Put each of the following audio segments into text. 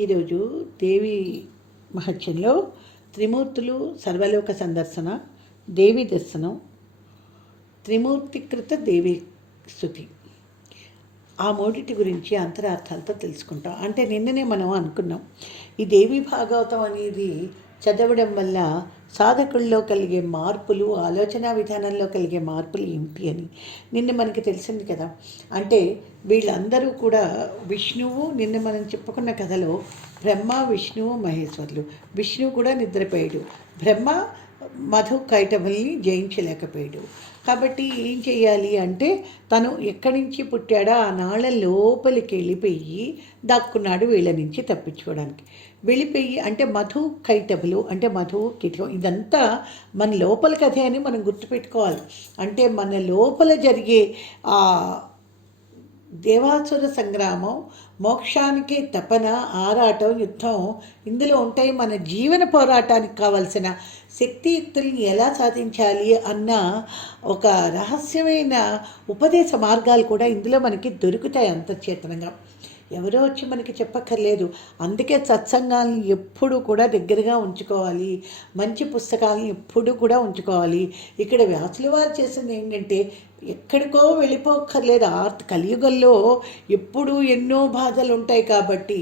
ఈరోజు దేవి మహత్యంలో త్రిమూర్తులు సర్వలోక సందర్శన, దేవి దర్శనం, త్రిమూర్తికృత దేవి స్తుతి, ఆ మూడిటి గురించి అంతరార్థాలతో తెలుసుకుంటాం. అంటే నిన్ననే మనం అనుకున్నాం, ఈ దేవి భాగవతం అనేది చదవడం వల్ల సాధకుల్లో కలిగే మార్పులు, ఆలోచన విధానంలో కలిగే మార్పులు ఏమిటి అని నిన్న మనకి తెలిసింది కదా. అంటే వీళ్ళందరూ కూడా విష్ణువు, నిన్న మనం చెప్పుకున్న కథలో బ్రహ్మ, విష్ణువు, మహేశ్వరులు. విష్ణువు కూడా నిద్రపోయాడు, బ్రహ్మ మధు కైటముల్ని జయించలేకపోయాడు. కాబట్టి ఏం చేయాలి అంటే తను ఎక్కడి నుంచి పుట్టాడో ఆ నాళ్ళ లోపలికి వెళ్ళిపోయి దాక్కున్నాడు వీళ్ళ నుంచి తప్పించుకోవడానికి. వెళ్ళిపోయి అంటే మధు కైటబులు అంటే మధువు కీటకం, ఇదంతా మన లోపల కథే అని మనం గుర్తుపెట్టుకోవాలి. అంటే మన లోపల జరిగే ఆ దేవాసుర సంగ్రామం, మోక్షానికి తపన, ఆరాటం, యుద్ధం ఇందులో ఉంటాయి. మన జీవన పోరాటానికి కావలసిన శక్తియుక్తుల్ని ఎలా సాధించాలి అన్న ఒక రహస్యమైన ఉపదేశ మార్గాలు కూడా ఇందులో మనకి దొరుకుతాయి అంతర్చేతనంగా. ఎవరో వచ్చి మనకి చెప్పక్కర్లేదు. అందుకే సత్సంగాల్ని ఎప్పుడూ కూడా దగ్గరగా ఉంచుకోవాలి, మంచి పుస్తకాలను ఎప్పుడూ కూడా ఉంచుకోవాలి. ఇక్కడ వ్యాసుల వారు చేసింది ఏంటంటే ఎక్కడికో వెళ్ళిపోక్కర్లేదు. కలియుగంలో ఎప్పుడూ ఎన్నో బాధలు ఉంటాయి కాబట్టి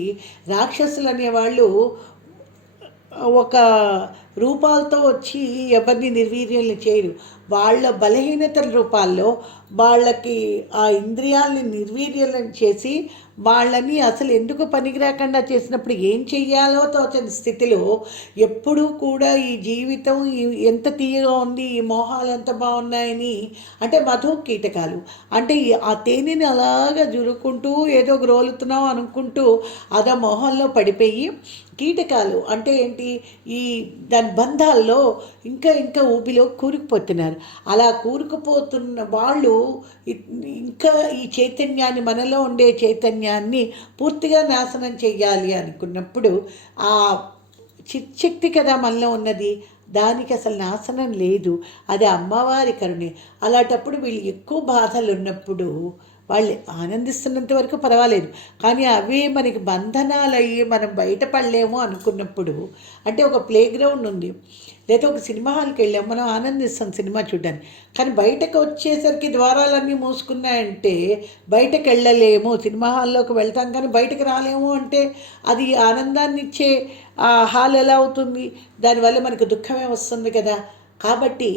రాక్షసులు అనేవాళ్ళు ఒక రూపాలతో వచ్చి ఎవరిని నిర్వీర్యాలను చేయరు. వాళ్ళ బలహీనతల రూపాల్లో వాళ్ళకి ఆ ఇంద్రియాలని నిర్వీర్యాలను చేసి వాళ్ళని అసలు ఎందుకు పనికి రాకుండా చేసినప్పుడు ఏం చెయ్యాలో తోచని స్థితిలో ఎప్పుడూ కూడా ఈ జీవితం ఎంత తీయగా ఉంది, ఈ మోహాలు ఎంత బాగున్నాయని, అంటే మధు కీటకాలు అంటే ఆ తేనెని అలాగా జురుకుంటూ ఏదో గ్రోలుతున్నాం అనుకుంటూ అదా మోహంలో పడిపోయి కీటకాలు అంటే ఏంటి, ఈ దాని బంధాల్లో ఇంకా ఇంకా ఊబిలో కూరుకుపోతున్నారు. అలా కూరుకుపోతున్న వాళ్ళు ఇంకా ఈ చైతన్యాన్ని, మనలో ఉండే చైతన్యాన్ని పూర్తిగా నాశనం చెయ్యాలి అనుకున్నప్పుడు ఆ చిచ్చక్తి కదా మనలో ఉన్నది, దానికి అసలు నాశనం లేదు. అది అమ్మవారి కరుణే. అలాంటప్పుడు వీళ్ళు ఎక్కువ బాధలు ఉన్నప్పుడు వాళ్ళు ఆనందిస్తున్నంత వరకు పర్వాలేదు, కానీ అవే మనకి బంధనాలు అయ్యి మనం బయటపడలేము అనుకున్నప్పుడు, అంటే ఒక ప్లే గ్రౌండ్ ఉంది లేదా ఒక సినిమా హాల్కి వెళ్ళాము, మనం ఆనందిస్తాం సినిమా చూడడానికి, కానీ బయటకు వచ్చేసరికి ద్వారాలన్నీ మూసుకున్నాయంటే బయటకు వెళ్ళలేము. సినిమా హాల్లోకి వెళ్తాం కానీ బయటకు రాలేము అంటే అది ఆనందాన్ని ఇచ్చే హాల్ ఎలా అవుతుంది? దానివల్ల మనకు దుఃఖమే వస్తుంది కదా. కాబట్టి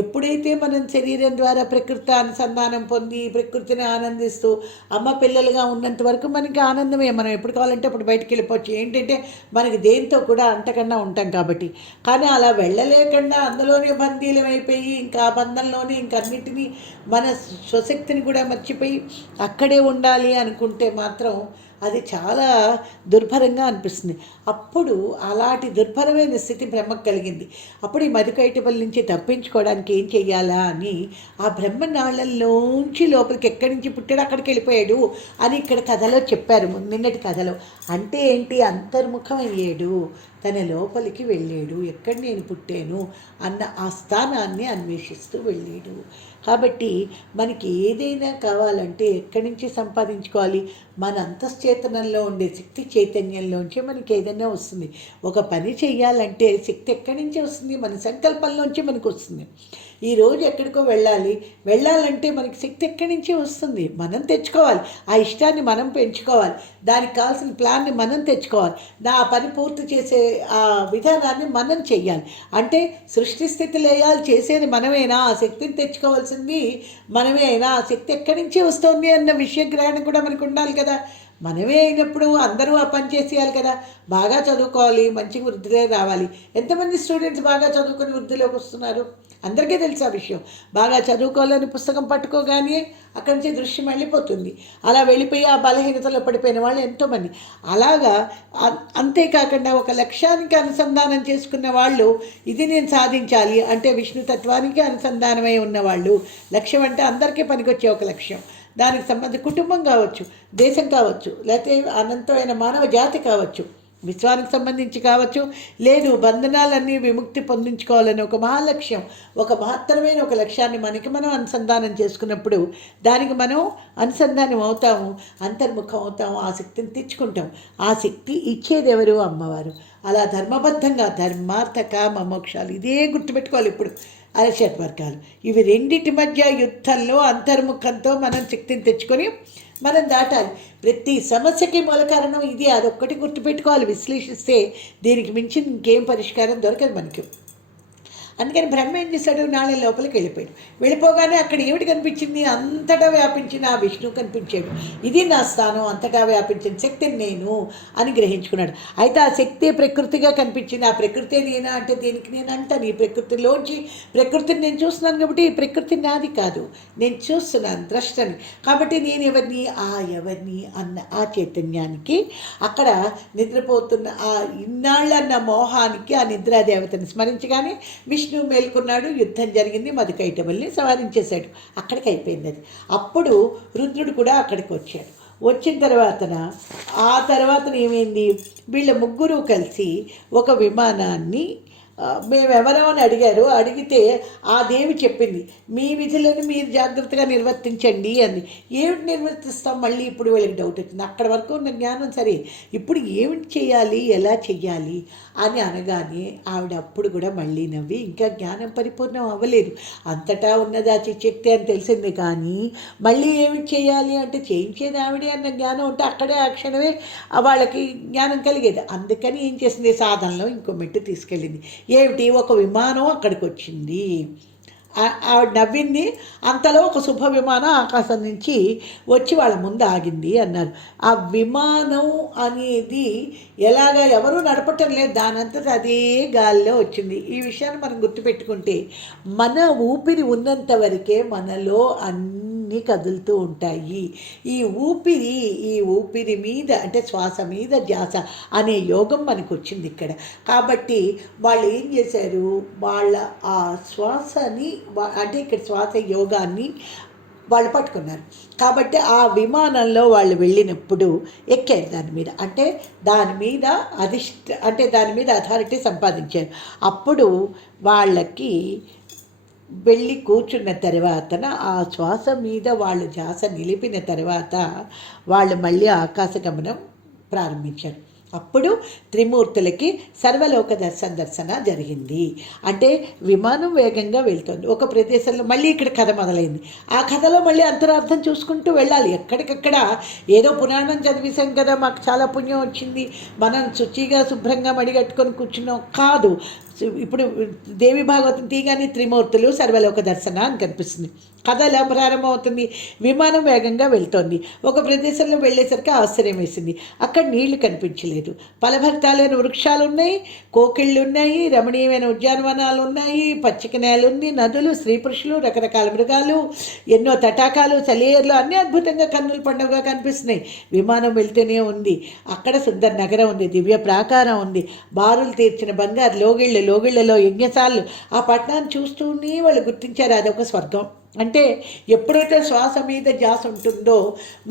ఎప్పుడైతే మనం శరీరం ద్వారా ప్రకృతి అనుసంధానం పొంది ప్రకృతిని ఆనందిస్తూ అమ్మ పిల్లలుగా ఉన్నంత వరకు మనకి ఆనందమే. మనం ఎప్పుడు కావాలంటే అప్పుడు బయటికి వెళ్ళిపోవచ్చు, ఏంటంటే మనకి దేంతో కూడా అంటకుండా ఉంటాం కాబట్టి. కానీ అలా వెళ్ళలేకుండా అందులోనే బందీలం అయిపోయి ఇంకా ఆ బంధంలోనే ఇంకన్నిటినీ మన స్వశక్తిని కూడా మర్చిపోయి అక్కడే ఉండాలి అనుకుంటే మాత్రం అది చాలా దుర్భరంగా అనిపిస్తుంది. అప్పుడు అలాంటి దుర్భరమైన స్థితి బ్రహ్మకు కలిగింది. అప్పుడు ఈ మధుకైటబుల నుంచి తప్పించుకోవడానికి ఏం చెయ్యాలా అని ఆ బ్రహ్మ నాళ్ళల్లోంచి లోపలికి ఎక్కడి నుంచి పుట్టాడు అక్కడికి వెళ్ళిపోయాడు అని ఇక్కడ కథలో చెప్పారు, నిన్నటి కథలో. అంటే ఏంటి, అంతర్ముఖం అయ్యాడు, తన లోపలికి వెళ్ళాడు, ఎక్కడ నేను పుట్టాను అన్న ఆ స్థానాన్ని అన్వేషిస్తూ వెళ్ళాడు. కాబట్టి మనకి ఏదైనా కావాలంటే ఎక్కడి నుంచి సంపాదించుకోవాలి? మన అంతశ్చేతనంలో ఉండే శక్తి చైతన్యంలోంచి మనకి ఏదైనా వస్తుంది. ఒక పని చెయ్యాలంటే శక్తి ఎక్కడి నుంచి వస్తుంది? మన సంకల్పంలోంచి మనకు వస్తుంది. ఈరోజు ఎక్కడికో వెళ్ళాలంటే మనకి శక్తి ఎక్కడి నుంచి వస్తుంది? మనం తెచ్చుకోవాలి. ఆ ఇష్టాన్ని మనం పెంచుకోవాలి, దానికి కావాల్సిన ప్లాన్ని మనం తెచ్చుకోవాలి, ఆ పని పూర్తి చేసే ఆ విధానాన్ని మనం చెయ్యాలి. అంటే సృష్టి స్థితి లయాలు చేసేది మనమేనా? ఆ శక్తిని తెచ్చుకోవాల్సింది మనమేనా? ఆ శక్తి ఎక్కడి నుంచి వస్తుంది అన్న విషయ గ్రహణం కూడా మనకు ఉండాలి కదా. మనమే అయినప్పుడు అందరూ ఆ పని చేసేయాలి కదా. బాగా చదువుకోవాలి, మంచి వృద్ధిలో రావాలి. ఎంతమంది స్టూడెంట్స్ బాగా చదువుకొని వృద్ధిలోకి వస్తున్నారు? అందరికీ తెలుసు ఆ విషయం. బాగా చదువుకోవాలని పుస్తకం పట్టుకోగానే అక్కడి నుంచి దృష్టి వెళ్ళిపోతుంది. అలా వెళ్ళిపోయి ఆ బలహీనతలో పడిపోయిన వాళ్ళు ఎంతోమంది. అలాగా అంతేకాకుండా ఒక లక్ష్యానికి అనుసంధానం చేసుకున్న వాళ్ళు, ఇది నేను సాధించాలి అంటే విష్ణుతత్వానికి అనుసంధానమై ఉన్నవాళ్ళు. లక్ష్యం అంటే అందరికీ పనికొచ్చే ఒక లక్ష్యం, దానికి సంబంధించి కుటుంబం కావచ్చు, దేశం కావచ్చు, లేకపోతే అనంతమైన మానవ జాతి కావచ్చు, విశ్వానికి సంబంధించి కావచ్చు, లేదు బంధనాలన్నీ విముక్తి పొందించుకోవాలని ఒక మహాలక్ష్యం, ఒక మహత్తరమైన ఒక లక్ష్యాన్ని మనకి మనం అనుసంధానం చేసుకున్నప్పుడు దానికి మనం అనుసంధానం అవుతాము, అంతర్ముఖం అవుతాము, ఆ శక్తిని తెచ్చుకుంటాం. ఆ శక్తి ఇచ్చేది ఎవరు? అమ్మవారు. అలా ధర్మబద్ధంగా ధర్మార్థ కామ మోక్షాలు ఇదే గుర్తుపెట్టుకోవాలి. ఇప్పుడు అరిషడ్ వర్గాలు ఇవి రెండిటి మధ్య యుద్ధంలో అంతర్ముఖంతో మనం శక్తిని తెచ్చుకొని మనం దాటాలి. ప్రతి సమస్యకి మూల కారణం ఇది, అదొక్కటి గుర్తుపెట్టుకోవాలి. విశ్లేషిస్తే దీనికి మించి ఇంకేం పరిష్కారం దొరకదు మనకి. అందుకని బ్రహ్మ ఏం చేశాడు? నాళం లోపలికి వెళ్ళిపోగానే అక్కడ ఏమిటి కనిపించింది? అంతటా వ్యాపించిన ఆ విష్ణువు కనిపించాడు. ఇది నా స్థానం, అంతటా వ్యాపించిన శక్తిని నేను అని గ్రహించుకున్నాడు. అయితే ఆ శక్తి ప్రకృతిగా కనిపించింది. ఆ ప్రకృతి నేనా అంటే దీనికి నేను అంటాను. ఈ ప్రకృతిలోంచి ప్రకృతిని నేను చూస్తున్నాను కాబట్టి ఈ ప్రకృతి నాది కాదు, నేను చూస్తున్నాను, ద్రష్టని. కాబట్టి నేను ఎవరిని అన్న ఆ చైతన్యానికి అక్కడ నిద్రపోతున్న ఆ ఇన్నాళ్ళన్న మోహానికి ఆ నిద్రాదేవతని స్మరించగానే విష్ణు మేల్కొన్నాడు. యుద్ధం జరిగింది, మధుకైటవల్ని సంహరించేశాడు. అక్కడికి అయిపోయింది అది. అప్పుడు రుద్రుడు కూడా అక్కడికి వచ్చాడు. వచ్చిన తర్వాత ఏమైంది? వీళ్ళ ముగ్గురు కలిసి ఒక విమానాన్ని మేమెవరో అని అడిగారు. అడిగితే ఆ దేవి చెప్పింది, మీ విధులను మీరు జాగ్రత్తగా నిర్వర్తించండి అంది. ఏమిటి నిర్వర్తిస్తాం? మళ్ళీ ఇప్పుడు వీళ్ళకి డౌట్ వచ్చింది. అక్కడ వరకు ఉన్న జ్ఞానం సరే, ఇప్పుడు ఏమిటి చేయాలి, ఎలా చెయ్యాలి అని అనగానే ఆవిడ అప్పుడు కూడా మళ్ళీ నవ్వి, ఇంకా జ్ఞానం పరిపూర్ణం అవ్వలేదు, అంతటా ఉన్నది ఆ చిచ్చక్తి అని తెలిసింది, కానీ మళ్ళీ ఏమిటి చేయాలి అంటే చేయించేది ఆవిడే అన్న జ్ఞానం ఉంటే అక్కడే ఆ క్షణమే వాళ్ళకి జ్ఞానం కలిగేది. అందుకని ఏం చేసింది? సాధనలో ఇంకో మెట్టు తీసుకెళ్ళింది. ఏమిటి? ఒక విమానం అక్కడికి వచ్చింది. ఆవిడ నవ్వింది. అంతలో ఒక శుభ విమానం ఆకాశం నుంచి వచ్చి వాళ్ళ ముందు ఆగింది అన్నారు. ఆ విమానం అనేది ఎలాగా ఎవరూ నడపటం లేదు, దానంతట అదే గాలిలో వచ్చింది. ఈ విషయాన్ని మనం గుర్తుపెట్టుకుంటే మన ఊపిరి ఉన్నంత వరకే మనలో అన్నీ కదులుతూ ఉంటాయి. ఈ ఊపిరి మీద అంటే శ్వాస మీద ధ్యాస అనే యోగం మనకు వచ్చింది ఇక్కడ. కాబట్టి వాళ్ళు ఏం చేశారు? వాళ్ళ ఆ శ్వాసని అంటే ఇక్కడ శ్వాస యోగాన్ని వాళ్ళు పట్టుకున్నారు. కాబట్టి ఆ విమానంలో వాళ్ళు వెళ్ళినప్పుడు ఎక్కారు దాని మీద, అంటే దాని మీద అథారిటీ సంపాదించారు. అప్పుడు వాళ్ళకి వెళ్ళి కూర్చున్న తర్వాత ఆ శ్వాస మీద వాళ్ళు ధ్యాస నిలిపిన తర్వాత వాళ్ళు మళ్ళీ ఆకాశగమనం ప్రారంభించారు. అప్పుడు త్రిమూర్తులకి సర్వలోక దర్శన జరిగింది. అంటే విమానం వేగంగా వెళ్తుంది ఒక ప్రదేశంలో. మళ్ళీ ఇక్కడ కథ మొదలైంది. ఆ కథలో మళ్ళీ అంతరార్థం చూసుకుంటూ వెళ్ళాలి. ఎక్కడికక్కడ ఏదో పురాణం చదివేశాం కదా, మాకు చాలా పుణ్యం వచ్చింది, మనం శుచిగా శుభ్రంగా మడిగట్టుకొని కూర్చున్నాం కాదు. ఇప్పుడు దేవి భాగవతం తీయగానే త్రిమూర్తులు సర్వలోక దర్శన అని కనిపిస్తుంది. కథ ఎలా ప్రారంభమవుతుంది? విమానం వేగంగా వెళ్తోంది. ఒక ప్రదేశంలో వెళ్ళేసరికి ఆశ్చర్యం వేసింది. అక్కడ నీళ్లు కనిపించలేదు. ఫలభక్తాలైన వృక్షాలు ఉన్నాయి, కోకిళ్ళు ఉన్నాయి, రమణీయమైన ఉద్యానవనాలు ఉన్నాయి, పచ్చిక నేలు ఉంది, నదులు, స్త్రీ పురుషులు, రకరకాల మృగాలు, ఎన్నో తటాకాలు, సెలయేర్లు అన్నీ అద్భుతంగా కన్నుల పండుగగా కనిపిస్తున్నాయి. విమానం వెళ్తూనే ఉంది. అక్కడ సుందర నగరం ఉంది, దివ్య ప్రాకారం ఉంది, బారులు తీర్చిన బంగారు లోగిళ్లలో యజ్ఞశాలలు. ఆ పట్టణాన్ని చూస్తూనే వాళ్ళు గుర్తించారు అదొక స్వర్గం. అంటే ఎప్పుడైతే శ్వాస మీద ధ్యాస ఉంటుందో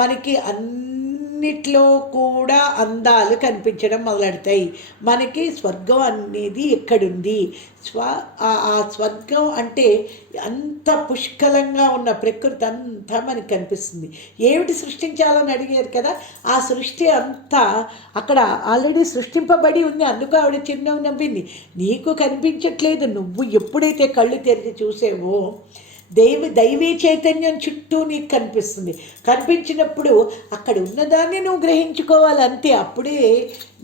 మనకి అన్నిట్లో కూడా అందాలు కనిపించడం మొదలెడతాయి. మనకి స్వర్గం అనేది ఎక్కడుంది? ఆ స్వర్గం అంటే అంత పుష్కలంగా ఉన్న ప్రకృతి అంతా మనకు కనిపిస్తుంది. ఏమిటి సృష్టించాలని అడిగారు కదా, ఆ సృష్టి అంతా అక్కడ ఆల్రెడీ సృష్టింపబడి ఉంది. అందుకు ఆవిడ చిరునవ్వు నవ్వింది. నీకు కనిపించట్లేదు, నువ్వు ఎప్పుడైతే కళ్ళు తెరిచి చూసేవో దైవీ చైతన్యం చుట్టూ నీకు కనిపిస్తుంది. కనిపించినప్పుడు అక్కడ ఉన్నదాన్ని నువ్వు గ్రహించుకోవాలి అంతే. అప్పుడే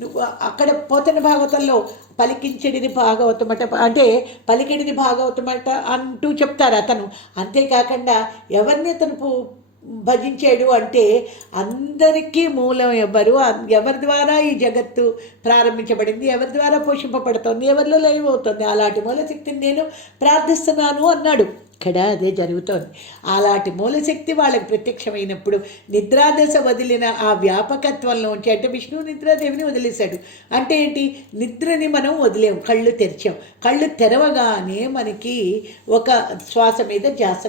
నువ్వు అక్కడ పోతన భాగవతంలో పలికించడిది భాగవతమట, అంటే పలికిడిది భాగవతమట అంటూ చెప్తారు అతను. అంతేకాకుండా ఎవరిని అతను భజించాడు అంటే అందరికీ మూలం ఎవరి ద్వారా ఈ జగత్తు ప్రారంభించబడింది, ఎవరి ద్వారా పోషింపబడుతోంది, ఎవరిలో లైవ్ అవుతుంది, అలాంటి మూలశక్తిని నేను ప్రార్థిస్తున్నాను అన్నాడు. ఇక్కడ అదే జరుగుతోంది. అలాంటి మూలశక్తి వాళ్ళకి ప్రత్యక్షమైనప్పుడు నిద్రాదశ వదిలిన ఆ వ్యాపకత్వంలోంచి, అంటే విష్ణువు నిద్రాదేవిని వదిలేశాడు అంటే ఏంటి? నిద్రని మనం వదిలేము, కళ్ళు తెరిచాం. కళ్ళు తెరవగానే మనకి ఒక శ్వాస మీద ధ్యాస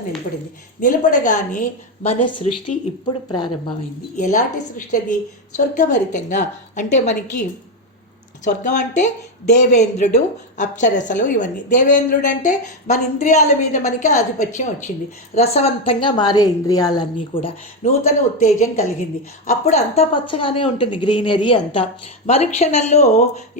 నిలబడగానే మన సృష్టి ఇప్పుడు ప్రారంభమైంది. ఎలాంటి సృష్టి అది? స్వర్గభరితంగా. అంటే మనకి స్వర్గం అంటే దేవేంద్రుడు, అప్సరసలు, ఇవన్నీ. దేవేంద్రుడు అంటే మన ఇంద్రియాల మీద మనకి ఆధిపత్యం వచ్చింది, రసవంతంగా మారే ఇంద్రియాలన్నీ కూడా, నూతన ఉత్తేజం కలిగింది. అప్పుడు అంతా పచ్చగానే ఉంటుంది, గ్రీనరీ అంతా. మరుక్షణంలో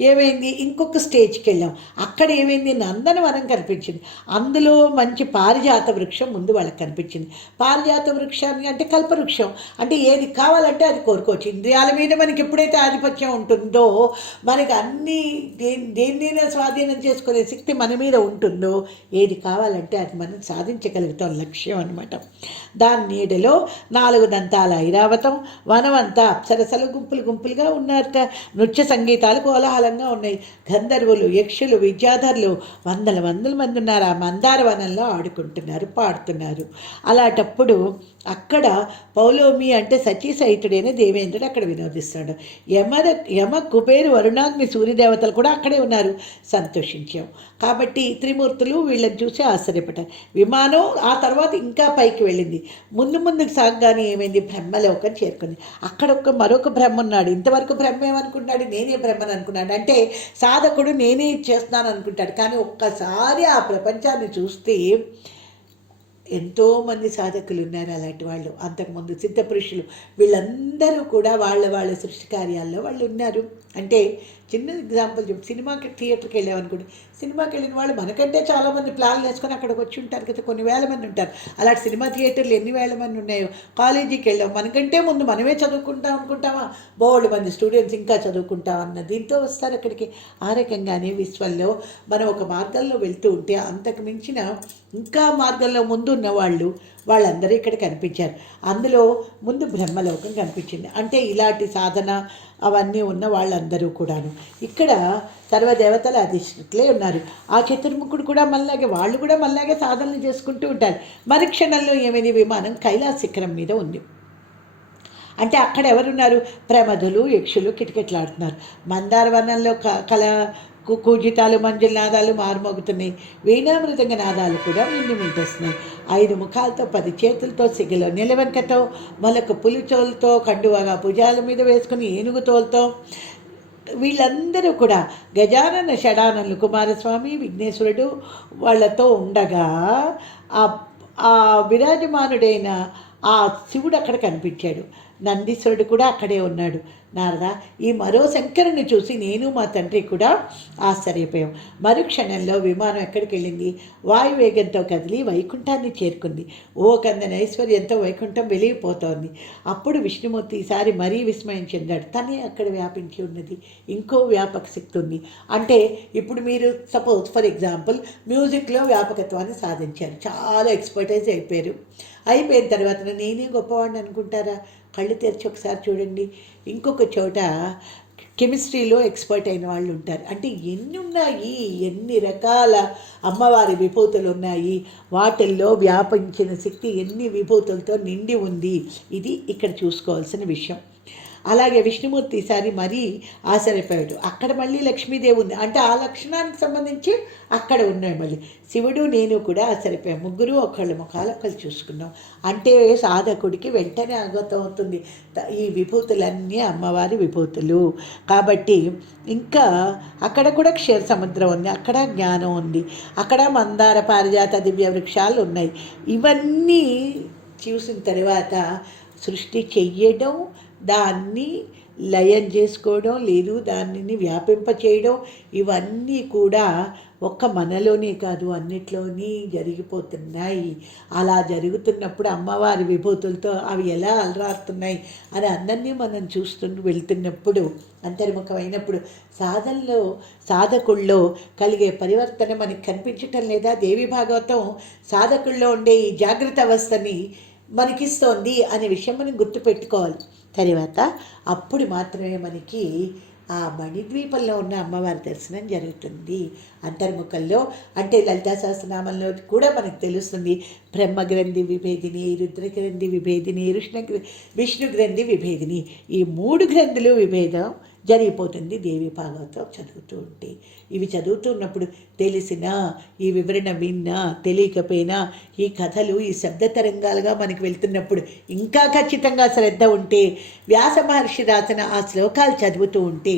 ఏమైంది, ఇంకొక స్టేజ్కి వెళ్ళాం. అక్కడ ఏమైంది, నందనవనం కనిపించింది. అందులో మంచి పారిజాత వృక్షం ముందు వాళ్ళకి కనిపించింది. పారిజాత వృక్షాన్ని అంటే కల్పవృక్షం, అంటే ఏది కావాలంటే అది కోరుకోవచ్చు. ఇంద్రియాల మీద మనకి ఎప్పుడైతే ఆధిపత్యం ఉంటుందో, మనకి అన్నీ దేన్నైనా స్వాధీనం చేసుకునే శక్తి మన మీద ఉంటుందో, ఏది కావాలంటే అది మనం సాధించగలుగుతాం, లక్ష్యం అనమాట. దాని నీడలో 4 దంతాల ఐరావతం, వనమంతా అప్సరసలు గుంపులు గుంపులుగా ఉన్నారట. నృత్య సంగీతాలు కోలాహలంగా ఉన్నాయి. గంధర్వులు, యక్షులు, విద్యాధరులు వందల మంది ఉన్నారు. ఆ మందార వనంలో ఆడుకుంటున్నారు, పాడుతున్నారు. అలాంటప్పుడు అక్కడ పౌలోమి అంటే సతీసహితుడైన దేవేంద్రుడు అక్కడ వినోదిస్తాడు. యమ కుబేరు వరుణాగ్ని సూర్యదేవతలు కూడా అక్కడే ఉన్నారు. సంతోషించాం. కాబట్టి త్రిమూర్తులు వీళ్ళని చూసి ఆశ్చర్యపడ్డారు. విమానం ఆ తర్వాత ఇంకా పైకి వెళ్ళింది. ముందుకు సాగగానే ఏమైంది, బ్రహ్మలోకం చేరుకుంది. అక్కడ మరొక బ్రహ్మ ఉన్నాడు. ఇంతవరకు బ్రహ్మ ఏమనుకుంటాడు, నేనే బ్రహ్మని అనుకున్నాడు. అంటే సాధకుడు నేనే చేస్తున్నాను అనుకుంటాడు. కానీ ఒక్కసారి ఆ ప్రపంచాన్ని చూస్తే ఎంతోమంది సాధకులు ఉన్నారు అలాంటి వాళ్ళు. అంతకుముందు సిద్ధపురుషులు వీళ్ళందరూ కూడా వాళ్ళ సృష్టి కార్యాల్లో వాళ్ళు ఉన్నారు. అంటే చిన్న ఎగ్జాంపుల్ చెప్పి, సినిమాకి థియేటర్కి వెళ్ళామనుకోండి, సినిమాకి వెళ్ళిన వాళ్ళు మనకంటే చాలామంది ప్లాన్లు వేసుకొని అక్కడికి వచ్చి ఉంటారు కదా, కొన్ని వేల మంది ఉంటారు. అలాంటి సినిమా థియేటర్లు ఎన్ని వేల మంది ఉన్నాయో. కాలేజీకి వెళ్ళాం, మనకంటే ముందు మనమే చదువుకుంటాం అనుకుంటామా, బోల్డ్ మంది స్టూడెంట్స్ ఇంకా చదువుకుంటాం అన్న దీంతో వస్తారు అక్కడికి. ఆ రకంగానే విశ్వంలో మనం ఒక మార్గంలో వెళ్తూ ఉంటే అంతకు మించిన ఇంకా మార్గంలో ముందు ఉన్న వాళ్ళందరూ ఇక్కడ కనిపించారు. అందులో ముందు బ్రహ్మలోకం కనిపించింది. అంటే ఇలాంటి సాధన అవన్నీ ఉన్న వాళ్ళందరూ కూడాను ఇక్కడ సర్వదేవతల అధిష్ఠితులే ఉన్నారు. ఆ చతుర్ముఖుడు కూడా మళ్ళాగే, వాళ్ళు కూడా మళ్ళాగే సాధనలు చేసుకుంటూ ఉంటారు. మరుక్షణంలో ఏమైంది, విమానం కైలాస శిఖరం మీద ఉంది. అంటే అక్కడ ఎవరున్నారు, ప్రమదులు, యక్షులు కిటకిటలాడుతున్నారు. మందారవనంలో కూజితాలు, మంజులనాదాలు మారుమోగుతున్నాయి. వీణామృతంగ నాదాలు కూడా మింటొస్తున్నాయి. 5 ముఖాలతో, 10 చేతులతో, సిగలో నిలవెంకతో, మొలకు పులిచోలతో, కండువాగా భుజాల మీద వేసుకుని ఏనుగుతోలతో వీళ్ళందరూ కూడా గజానన షడాననులు కుమారస్వామి, విఘ్నేశ్వరుడు వాళ్ళతో ఉండగా ఆ విరాజమానుడైన ఆ శివుడు అక్కడ కనిపించాడు. నందీశ్వరుడు కూడా అక్కడే ఉన్నాడు. నారద, ఈ మరో శంకరుని చూసి నేను మా తండ్రి కూడా ఆశ్చర్యపోయాం. మరుక్షణంలో విమానం ఎక్కడికి వెళ్ళింది, వాయువేగంతో కదిలి వైకుంఠాన్ని చేరుకుంది. ఓ కందన ఐశ్వర్యంతో వైకుంఠం వెలిగిపోతోంది. అప్పుడు విష్ణుమూర్తి ఈసారి మరీ విస్మయం చెందాడు. తనే అక్కడ వ్యాపించి ఉన్నది, ఇంకో వ్యాపక శక్తి ఉంది. అంటే ఇప్పుడు మీరు సపోజ్ ఫర్ ఎగ్జాంపుల్ మ్యూజిక్లో వ్యాపకత్వాన్ని సాధించారు, చాలా ఎక్స్పర్టైజ్ అయిపోయిన తర్వాత నేనే గొప్పవాడిని అనుకుంటారా? కళ్ళు తెరిచి ఒకసారి చూడండి. ఇంకొక చోట కెమిస్ట్రీలో ఎక్స్పర్ట్ అయిన వాళ్ళు ఉంటారు. అంటే ఎన్ని ఉన్నాయి, ఎన్ని రకాల అమ్మవారి విభూతులు ఉన్నాయి, వాటిల్లో వ్యాపించిన శక్తి ఎన్ని విభూతులతో నిండి ఉంది. ఇది ఇక్కడ చూసుకోవాల్సిన విషయం. అలాగే విష్ణుమూర్తి ఈసారి మరీ ఆశ్చర్యపోయాడు. అక్కడ మళ్ళీ లక్ష్మీదేవి ఉంది. అంటే ఆ లక్షణానికి సంబంధించి అక్కడ ఉన్నాయి. మళ్ళీ శివుడు, నేను కూడా ఆశ్చర్యపోయాం. ముగ్గురు ఒకళ్ళ ముఖాలు ఒకళ్ళు చూసుకున్నాం. అంటే సాధకుడికి వెంటనే అవగతం అవుతుంది ఈ విభూతులన్నీ అమ్మవారి విభూతులు కాబట్టి. ఇంకా అక్కడ కూడా క్షీర సముద్రం ఉంది, అక్కడ జ్ఞానం ఉంది, అక్కడ మందార పారిజాత దివ్య వృక్షాలు ఉన్నాయి. ఇవన్నీ చూసిన తర్వాత సృష్టి చెయ్యడం, దాన్ని లయం చేసుకోవడం, లేదు దానిని వ్యాపింపచేయడం, ఇవన్నీ కూడా ఒక్క మనలోనే కాదు అన్నిట్లోని జరిగిపోతున్నాయి. అలా జరుగుతున్నప్పుడు అమ్మవారి విభూతులతో అవి ఎలా అలరాడుతున్నాయి అని అందరినీ మనం వెళ్తున్నప్పుడు, అంతర్ముఖమైనప్పుడు సాధకుల్లో కలిగే పరివర్తన మనకి కనిపించటం లేదా? దేవి భాగవతం సాధకుల్లో ఉండే ఈ జాగ్రత్త అవస్థని మనకిస్తోంది అనే విషయం మనం గుర్తుపెట్టుకోవాలి. తర్వాత అప్పుడు మాత్రమే మనకి ఆ మణిద్వీపంలో ఉన్న అమ్మవారి దర్శనం జరుగుతుంది. అంతర్ముఖంలో అంటే లలితా సహస్రనామంలో కూడా మనకు తెలుస్తుంది. బ్రహ్మగ్రంథి విభేదిని, రుద్రగ్రంథి విభేదిని, విష్ణు గ్రంథి విభేదిని, ఈ 3 గ్రంథులు విభేదం జరిగిపోతుంది దేవి భాగవతం చదువుతూ ఉంటే. ఇవి చదువుతున్నప్పుడు తెలిసినా, ఈ వివరణ విన్నా, తెలియకపోయినా, ఈ కథలు ఈ శబ్ద తరంగాలుగా మనకి వెళ్తున్నప్పుడు ఇంకా ఖచ్చితంగా శ్రద్ధ ఉంటే, వ్యాస మహర్షి రాసిన ఆ శ్లోకాలు చదువుతూ ఉంటే,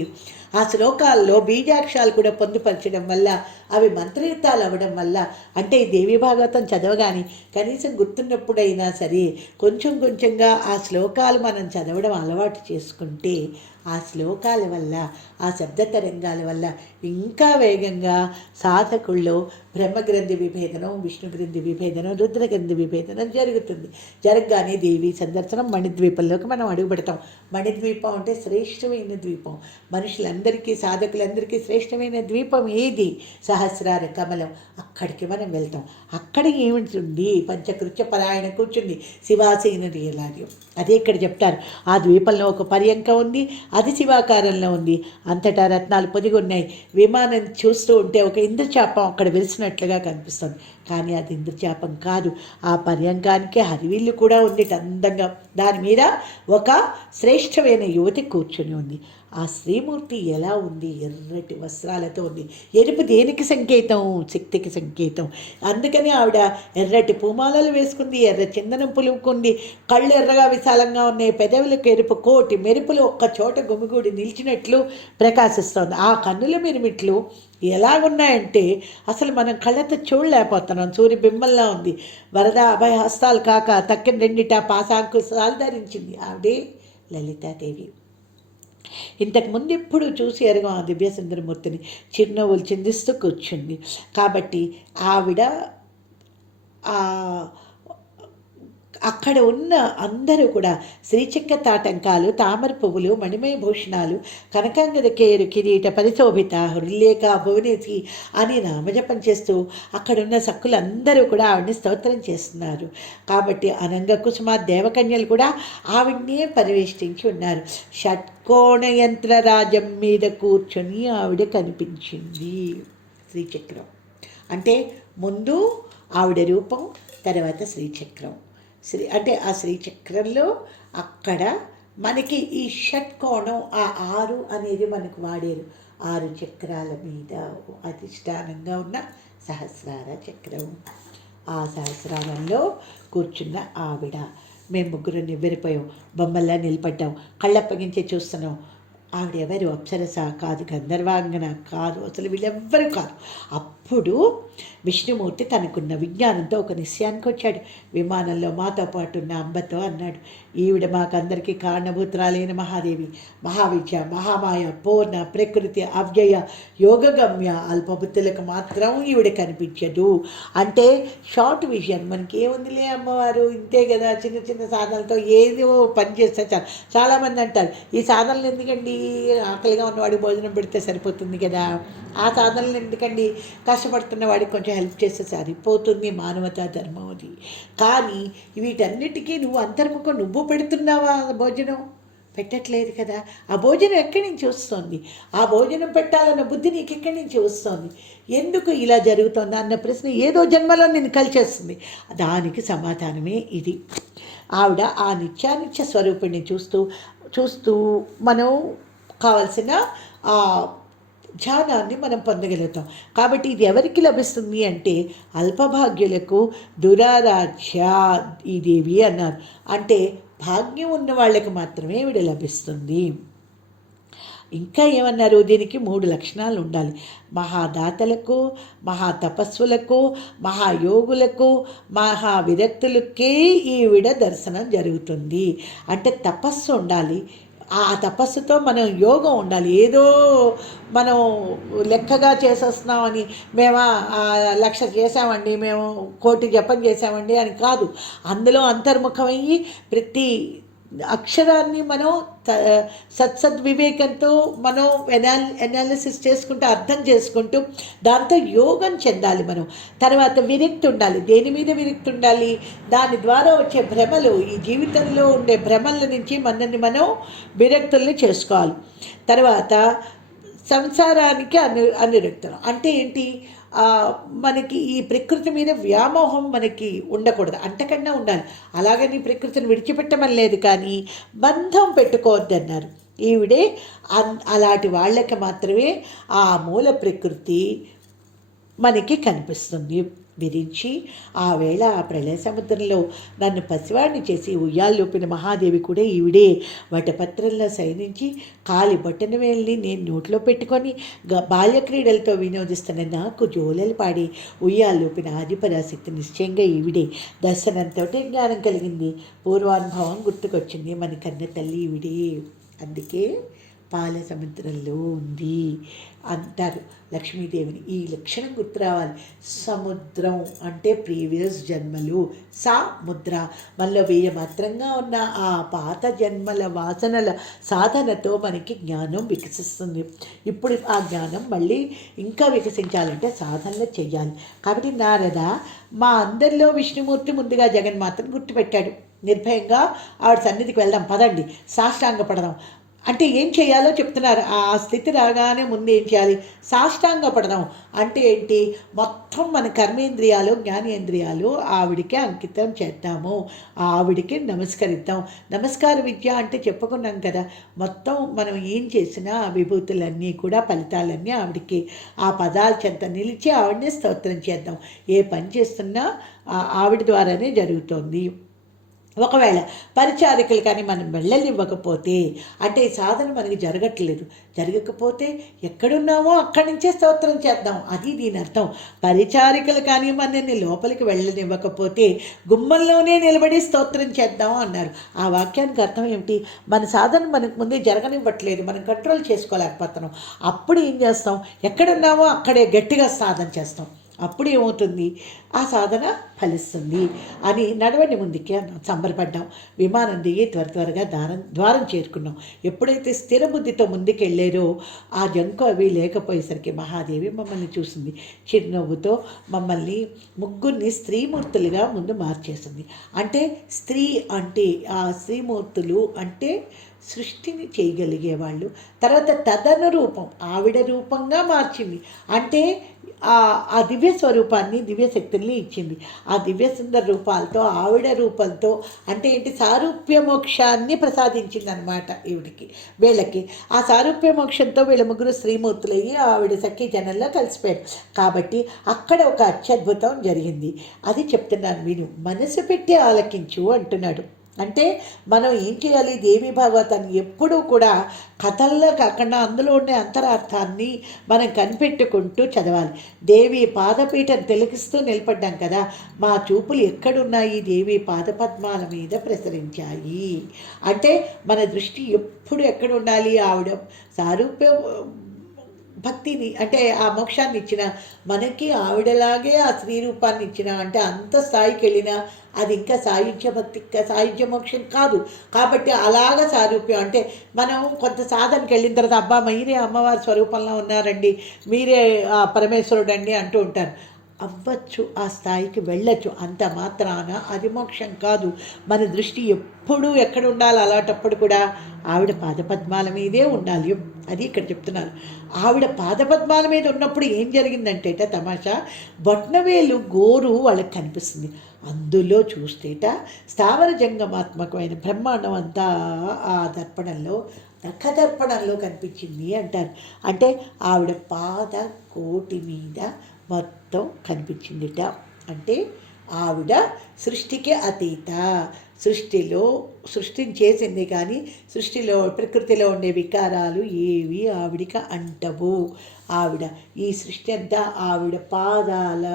ఆ శ్లోకాల్లో బీజాక్షరాలు కూడా పొందుపరచడం వల్ల అవి మంత్రయుక్తాలు అవ్వడం వల్ల, అంటే ఈ దేవీ భాగవతం చదవగానే కనీసం గుర్తున్నప్పుడైనా సరే కొంచెం కొంచెంగా ఆ శ్లోకాలు మనం చదవడం అలవాటు చేసుకుంటే ఆ శ్లోకాల వల్ల, ఆ శబ్ద తరంగాల వల్ల ఇంకా వేగంగా సాధకుల్లో బ్రహ్మగ్రంథి విభేదనం, విష్ణుగ్రంథి విభేదనం, రుద్రగ్రంథి విభేదనం జరుగుతుంది. జరగగానే దేవి సందర్శనం మణిద్వీపంలోకి మనం అడుగుపెడతాం. మణిద్వీపం అంటే శ్రేష్టమైన ద్వీపం. మనుషులందరికీ, సాధకులందరికీ శ్రేష్టమైన ద్వీపం ఏది? సహస్రార కమలం. అక్కడికి మనం వెళ్తాం. అక్కడ ఏమిటి? పంచకృత్య పరాయణ కూర్చుంది శివాసీనది. ఎలాగే అదే ఇక్కడ చెప్తారు. ఆ ద్వీపంలో ఒక పర్యంకం ఉంది, అది శివాకారంలో ఉంది. అంతటా రత్నాలు పొదిగి ఉన్నాయి. విమానం చూస్తూ ఉంటే ఒక ఇంద్రచాపం అక్కడ వెలిసినట్లుగా కనిపిస్తుంది. కానీ అది ఇంద్రచాపం కాదు. ఆ పర్యంకానికి హరివిల్లు కూడా ఉంది అందంగా. దాని మీద ఒక శ్రేష్టమైన యువతి కూర్చుని ఉంది. ఆ శ్రీమూర్తి ఎలా ఉంది? ఎర్రటి వస్త్రాలతో ఉంది. ఎరుపు దేనికి సంకేతం? శక్తికి సంకేతం. అందుకని ఆవిడ ఎర్రటి పూమాలలు వేసుకుంది, ఎర్ర చందనం పులుపుకుంది, కళ్ళు ఎర్రగా విశాలంగా ఉన్నాయి, పెదవులకు ఎరుపు కోటి మెరుపులు ఒక్క చోట గుమిగూడి నిలిచినట్లు ప్రకాశిస్తోంది. ఆ కన్నుల మిరుమిట్లు ఎలాగున్నాయంటే అసలు మనం కళ్ళతో చూడలేకపోతున్నాం. సూర్యబింబంలా ఉంది. వరద అభయ హస్తాలు కాక తక్కిన రెండిట పాశాంకుశాలు ధరించింది. ఆవిడే లలితాదేవి. ఇంతకుముందు ఎప్పుడు చూసి ఎరగం ఆ దివ్య సుందరమూర్తిని. చిరునవ్వులు చిందిస్తూ కూర్చుంది. కాబట్టి ఆవిడ అక్కడ ఉన్న అందరూ కూడా శ్రీచక్ర తాటంకాలు, తామర పువ్వులు, మణిమయ భూషణాలు, కనకాంగద కేరు కిరీట పరిశోభిత హృల్లేఖ భువనేసి అని నామజపం చేస్తూ అక్కడున్న సక్కులందరూ కూడా ఆవిడ్ని స్తోత్రం చేస్తున్నారు. కాబట్టి అనంగ కుసుమ దేవకన్యలు కూడా ఆవిడ్నే పరివేష్టించి ఉన్నారు. షట్కోణ యంత్రరాజం మీద కూర్చొని ఆవిడ కనిపించింది. శ్రీచక్రం అంటే ముందు ఆవిడ రూపం, తర్వాత శ్రీచక్రం. అంటే ఆ శ్రీచక్రంలో అక్కడ మనకి ఈ షట్కోణం, ఆ 6 అనేది మనకు వాడారు. 6 చక్రాల మీద అధిష్టానంగా ఉన్న సహస్రార చక్రం. ఆ సహస్రారంలో కూర్చున్న ఆవిడ. మేము ముగ్గురు నివ్వెరిపోయాం, బొమ్మల్లా నిలబడ్డాం, కళ్ళప్పగించే చూస్తున్నాం. ఆవిడ ఎవరు? అప్సరస కాదు, గంధర్వాంగన కాదు, అసలు వీళ్ళెవ్వరు కాదు. అప్పుడు విష్ణుమూర్తి తనకున్న విజ్ఞానంతో ఒక నిశ్చయానికి వచ్చాడు. విమానంలో మాతో పాటు ఉన్న అంబతో అన్నాడు, ఈవిడ మాకందరికీ కారణభూతురాలైన మహాదేవి, మహావిద్య, మహామాయ, పూర్ణ, ప్రకృతి, అవ్యయ, యోగగమ్య. అల్పబుద్ధులకు మాత్రం ఈవిడ కనిపించదు. అంటే షార్ట్ విజన్. మనకి ఏముందిలే అమ్మవారు, ఇంతే కదా, చిన్న చిన్న సాధనలతో ఏదో పని చేస్తే చాలు. చాలామంది అంటారు, ఈ సాధనలు ఎందుకండి, ఆకలిగా ఉన్నవాడికి భోజనం పెడితే సరిపోతుంది కదా, ఆ సాధనలు ఎందుకండి, కష్టపడుతున్న వాడికి కొంచెం హెల్ప్ చేస్తే సరిపోతుంది, మానవతా ధర్మం అది. కానీ వీటన్నిటికీ నువ్వు అంతర్ముఖం, నువ్వు పెడుతున్నావా భోజనం? పెట్టట్లేదు కదా. ఆ భోజనం ఎక్కడి నుంచి వస్తుంది? ఆ భోజనం పెట్టాలన్న బుద్ధి నీకు ఎక్కడి నుంచి వస్తుంది? ఎందుకు ఇలా జరుగుతుంది అన్న ప్రశ్న ఏదో జన్మలో నేను కలిచేస్తుంది. దానికి సమాధానమే ఇది. ఆవిడ ఆ నిత్యానిత్య స్వరూపిణి చూస్తూ మనం కావలసిన ధ్యానాన్ని మనం పొందగలుగుతాం. కాబట్టి ఇది ఎవరికి లభిస్తుంది అంటే అల్పభాగ్యులకు దురారాధ్య ఈ దేవి అన్నారు. అంటే భాగ్యం ఉన్న వాళ్ళకి మాత్రమే ఈవిడ లభిస్తుంది. ఇంకా ఏమన్నారు? దీనికి 3 లక్షణాలు ఉండాలి. మహాదాతలకు, మహాతపస్సులకు, మహాయోగులకు, మహావిరక్తులకే ఈవిడ దర్శనం జరుగుతుంది. అంటే తపస్సు ఉండాలి. ఆ తపస్సుతో మనం యోగం ఉండాలి. ఏదో మనం లెక్కగా చేసేస్తున్నామని, మేము 1,00,000 చేసామండి, మేము 1,00,00,000 జపం చేసామండి అని కాదు. అందులో అంతర్ముఖమయ్యి ప్రతి అక్షరాన్ని మనం సత్సద్వివేకంతో మనం ఎనాలిసిస్ చేసుకుంటూ, అర్థం చేసుకుంటూ దాంతో యోగం చెందాలి మనం. తర్వాత విరక్తి ఉండాలి. దేని మీద విరక్తి ఉండాలి? దాని ద్వారా వచ్చే భ్రమలు, ఈ జీవితంలో ఉండే భ్రమల నుంచి మనల్ని మనం విరక్తుల్ని చేసుకోవాలి. తర్వాత సంసారానికి అనురక్తం అంటే ఏంటి? మనకి ఈ ప్రకృతి మీద వ్యామోహం మనకి ఉండకూడదు, అంతకన్నా ఉండాలి. అలాగని ప్రకృతిని విడిచిపెట్టమని లేదు, కానీ బంధం పెట్టుకోవద్దన్నారు. ఈవిడే అలాంటి వాళ్ళకి మాత్రమే ఆ మూల ప్రకృతి మనకి కనిపిస్తుంది. విరించి ఆ వేళ ఆ ప్రళయ సముద్రంలో నన్ను పసివాడిని చేసి ఉయ్యాల్లోపిన మహాదేవి కూడా ఈవిడే. వటపత్రంలో శయనించి కాలి బొట్టన వేళ్ళని నేను నోట్లో పెట్టుకొని బాల్యక్రీడలతో వినోదిస్తున్న నాకు జోలలు పాడి ఉయ్యాల్లోపిన ఆదిపరాశక్తి నిశ్చయంగా ఈవిడే. దర్శనంతో జ్ఞానం కలిగింది, పూర్వానుభవం గుర్తుకొచ్చింది, మన కన్న తల్లి ఈవిడే. అందుకే పాల సముద్రంలో ఉంది అంటారు లక్ష్మీదేవిని. ఈ లక్షణం గుర్తు రావాలి. సముద్రం అంటే ప్రీవియస్ జన్మలు, సా ముద్ర, మనలో మాత్రంగా ఉన్న ఆ పాత జన్మల వాసనల సాధనతో మనకి జ్ఞానం వికసిస్తుంది. ఇప్పుడు ఆ జ్ఞానం మళ్ళీ ఇంకా వికసించాలంటే సాధనలు చెయ్యాలి. కాబట్టి నారద మా అందరిలో విష్ణుమూర్తి ముందుగా జగన్మాతను గుర్తుపెట్టాడు. నిర్భయంగా ఆవిడ సన్నిధికి వెళ్దాం పదండి, సాష్టాంగ పడదాం అంటే ఏం చేయాలో చెప్తున్నారు. ఆ స్థితి రాగానే ముందు ఏం చేయాలి? సాష్టాంగ పడదాం అంటే ఏంటి? మొత్తం మన కర్మేంద్రియాలు జ్ఞానేంద్రియాలు ఆవిడికే అంకితం చేద్దాము, ఆవిడికి నమస్కరిద్దాం. నమస్కార విద్య అంటే చెప్పుకున్నాం కదా, మొత్తం మనం ఏం చేసినా ఆ విభూతులన్నీ కూడా ఫలితాలన్నీ ఆవిడికి, ఆ పదాల చెంత నిలిచి ఆవిడనే స్తోత్రం చేద్దాం. ఏ పని చేస్తున్నా ఆవిడ ద్వారానే జరుగుతోంది. ఒకవేళ పరిచారికలు కానీ మనం వెళ్ళనివ్వకపోతే, అంటే ఈ సాధన మనకి జరగకపోతే ఎక్కడున్నామో అక్కడి నుంచే స్తోత్రం చేద్దాం, అది దీని అర్థం. పరిచారికలు కానీ మనల్ని లోపలికి వెళ్ళనివ్వకపోతే గుమ్మంలోనే నిలబడి స్తోత్రం చేద్దాం అన్నారు. ఆ వాక్యానికి అర్థం ఏమిటి? మన సాధన మనకు ముందే జరగనివ్వట్లేదు, మనం కంట్రోల్ చేసుకోలేకపోతున్నాం. అప్పుడు ఏం చేస్తాం? ఎక్కడున్నామో అక్కడే గట్టిగా సాధన చేస్తాం. అప్పుడు ఏమవుతుంది? ఆ సాధన ఫలిస్తుంది అని నడవండి ముందుకే అన్నాం. సంబరపడ్డాం. విమానం దిగి త్వరగా ద్వారం చేరుకున్నాం. ఎప్పుడైతే స్థిర బుద్ధితో ముందుకెళ్ళారో ఆ జంకు అవి లేకపోయేసరికి మహాదేవి మమ్మల్ని చూసింది. చిరునవ్వుతో మమ్మల్ని ముగ్గురిని స్త్రీమూర్తులుగా ముందు మార్చేసింది. అంటే స్త్రీ అంటే ఆ స్త్రీమూర్తులు అంటే సృష్టిని చేయగలిగేవాళ్ళు. తర్వాత తదనురూపం ఆవిడ రూపంగా మార్చింది. అంటే ఆ దివ్య స్వరూపాన్ని, దివ్య శక్తుల్ని ఇచ్చింది. ఆ దివ్య సుందర రూపాలతో, ఆవిడ రూపంతో అంటే ఏంటి? సారూప్య మోక్షాన్ని ప్రసాదించింది అనమాట ఈవిడికి, వీళ్ళకి. ఆ సారూప్య మోక్షంతో వీళ్ళ ముగ్గురు స్త్రీమూర్తులయ్యి ఆవిడ సఖీ జనంలో కలిసిపోయారు. కాబట్టి అక్కడ ఒక అత్యద్భుతం జరిగింది. అది చెప్తున్నాను విను, మనసు పెట్టి ఆలకించు అంటున్నాడు. అంటే మనం ఏం చేయాలి? దేవి భాగవతాన్ని ఎప్పుడూ కూడా కథల్లో కాకుండా అందులో ఉండే అంతరార్థాన్ని మనం కనిపెట్టుకుంటూ చదవాలి. దేవి పాదపీఠను తిలకిస్తూ నిలబడ్డాం కదా, మా చూపులు ఎక్కడున్నాయి? దేవి పాదపద్మాల మీద ప్రసరించాయి. అంటే మన దృష్టి ఎప్పుడు ఎక్కడ ఉండాలి? ఆవిడ సారూప్య భక్తిని అంటే ఆ మోక్షాన్ని ఇచ్చిన మనకి, ఆవిడలాగే ఆ స్త్రీ రూపాన్ని ఇచ్చిన, అంటే అంత స్థాయికి వెళ్ళినా అది ఇంకా సాయుధ్య భక్తి, సాయుధ్య మోక్షం కాదు. కాబట్టి అలాగ సారూప్యం అంటే మనం కొంత సాధనకి వెళ్ళిన తర్వాత అబ్బా మీరే అమ్మవారి స్వరూపంలో ఉన్నారండి, మీరే పరమేశ్వరుడు అండి అంటూ ఉంటారు. అవ్వచ్చు, ఆ స్థాయికి వెళ్ళచ్చు, అంత మాత్రాన అది మోక్షం కాదు. మన దృష్టి ఎప్పుడూ ఎక్కడ ఉండాలి? అలాంటప్పుడు కూడా ఆవిడ పాదపద్మాల మీదే ఉండాలి. అది ఇక్కడ చెప్తున్నారు. ఆవిడ పాదపద్మాల మీద ఉన్నప్పుడు ఏం జరిగిందంటేట తమాషా, బొట్నవేలు గోరు వాళ్ళకి కనిపిస్తుంది. అందులో చూస్తేట స్థావర జంగమాత్మకమైన బ్రహ్మాండం అంతా ఆ దర్పణంలో, నఖదర్పణంలో కనిపించింది అంటారు. అంటే ఆవిడ పాద కోటి మీద మొత్తం కనిపించిందిట. అంటే ఆవిడ సృష్టికి అతీత, సృష్టిని చేసింది కానీ సృష్టిలో ప్రకృతిలో ఉండే వికారాలు ఏవి ఆవిడికి అంటవు. ఆవిడ ఈ సృష్టి అంతా ఆవిడ పాదాల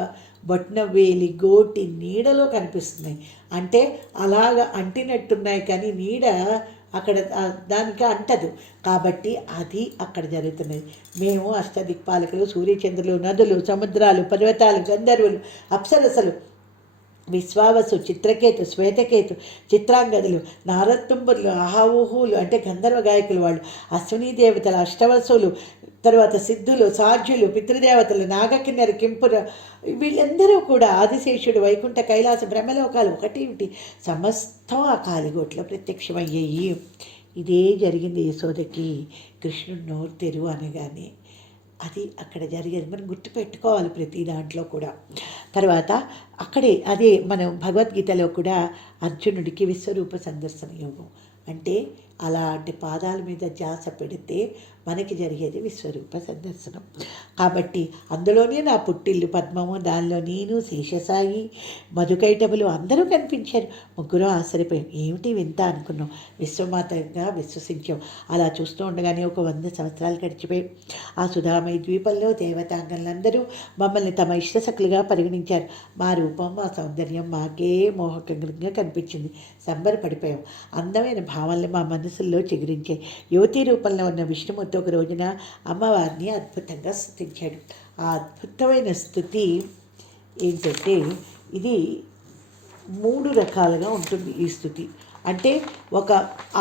బొట్నవేలి గోటి నీడలో కనిపిస్తున్నాయి. అంటే అలాగ అంటినట్టున్నాయి కానీ నీడ అక్కడ దానికి అంటదు. కాబట్టి అది అక్కడ జరుగుతున్నది. మేము అష్టదిక్పాలకులు, సూర్యచంద్రులు, నదులు, సముద్రాలు, పర్వతాలు, గంధర్వులు, అప్సరసలు, విశ్వావసు, చిత్రకేతు, శ్వేతకేతు, చిత్రాంగదులు, నారత్తుంబులు, ఆహావుహులు అంటే గంధర్వ గాయకులు వాళ్ళు, అశ్వినీ దేవతలు, అష్టవసులు, తర్వాత సిద్ధులు, సాధ్యులు, పితృదేవతలు, నాగకిన్నెర, కింపుర, వీళ్ళందరూ కూడా ఆదిశేషుడు, వైకుంఠ, కైలాస, బ్రహ్మలోకాలు ఒకటి సమస్తం ఆ కాలిగోట్లో ప్రత్యక్షమయ్యాయి. ఇదే జరిగింది యశోదకి. కృష్ణుడు నోరు తెరువు అనగానే అది అక్కడ జరిగేది మనం గుర్తుపెట్టుకోవాలి ప్రతి దాంట్లో కూడా. తర్వాత అక్కడే అదే మనం భగవద్గీతలో కూడా అర్జునుడికి విశ్వరూప సందర్శన యోగం అంటే అలాంటి పాదాల మీద ధ్యాస పెడితే మనకి జరిగేది విశ్వరూప సందర్శనం. కాబట్టి అందులోనే నా పుట్టిల్లు పద్మము, దానిలో నేను, శేషసాయి, మధుకైటములు అందరూ కనిపించారు. ముగ్గురు ఆశ్చర్యపోయాం. ఏమిటి వింత అనుకున్నాం. విశ్వమాతగా విశ్వసించాం. అలా చూస్తూ ఉండగానే ఒక 100 సంవత్సరాలు గడిచిపోయి ఆ సుధామయ ద్వీపంలో దేవతాంగలందరూ మమ్మల్ని తమ ఇష్టసకులుగా పరిగణించారు. మా రూపం, మా సౌందర్యం మాకే మోహకంగా కనిపించింది. సంబరపడిపోయాం. అందమైన భావనలు మా మనసుల్లో చిగురించాయి. యువతీ రూపంలో ఉన్న విష్ణుమూర్తి ఒక రోజున అమ్మవారిని అద్భుతంగా స్తుతించాడు. ఆ అద్భుతమైన స్థుతి ఏంటంటే, ఇది 3 రకాలుగా ఉంటుంది ఈ స్థుతి. అంటే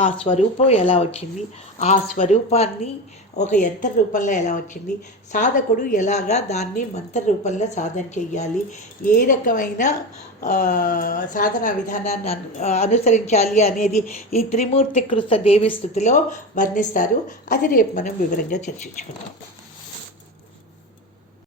ఆ స్వరూపం ఎలా వచ్చింది, ఆ స్వరూపాన్ని ఒక యంత్ర రూపంలో ఎలా వచ్చింది, సాధకుడు ఎలాగా దాన్ని మంత్ర రూపంలో సాధన చెయ్యాలి, ఏ రకమైన సాధనా విధానాన్ని అనుసరించాలి అనేది ఈ త్రిమూర్తి కృత దేవి స్థుతిలో వర్ణిస్తారు. అది రేపు మనం వివరంగా చర్చించుకుందాం.